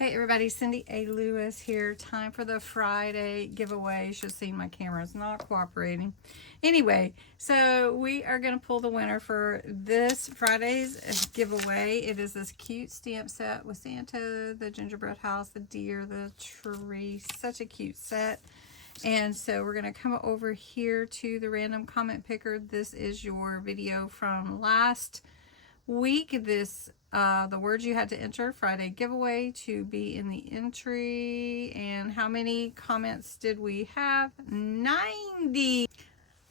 Hey everybody, CindyALewis here. Time for the Friday giveaway. You should have seen my camera's not cooperating. Anyway, so we are going to pull the winner for this Friday's giveaway. It is this cute stamp set with Santa, the gingerbread house, the deer, the tree. Such a cute set. And so we're going to come over here to the random comment picker. This is your video from last week. The words you had to enter Friday giveaway to be in the entry. And how many comments did we have? 90.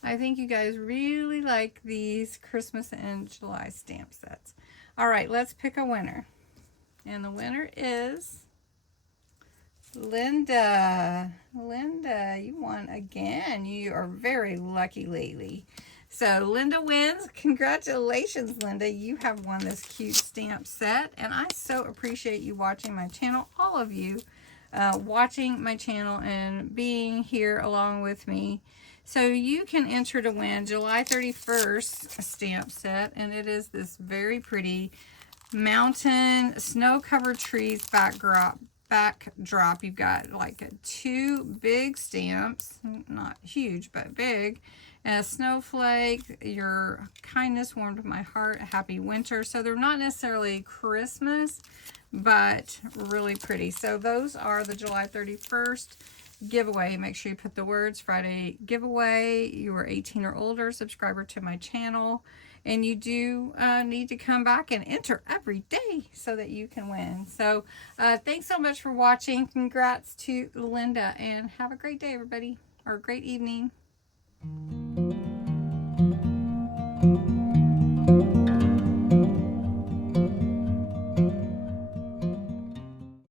I think you guys really like these Christmas and July stamp sets. All right, let's pick a winner. And the winner is Linda. Linda, you won again. You are very lucky lately. So Linda wins. Congratulations, Linda. You have won this cute stamp set. And I so appreciate you watching my channel. All of you watching my channel and being here along with me. So you can enter to win July 31st stamp set. And it is this very pretty mountain snow-covered trees backdrop. You've got like two big stamps, not huge but big, and a snowflake. Your kindness warmed my heart, a happy winter. So they're not necessarily Christmas, but really pretty. So those are the July 31st giveaway. Make sure you put the words Friday giveaway. You are 18 or older, subscriber to my channel, and you do need to come back and enter every day so that you can win. So thanks so much for watching. Congrats to Linda, and have a great day, everybody, or a great evening.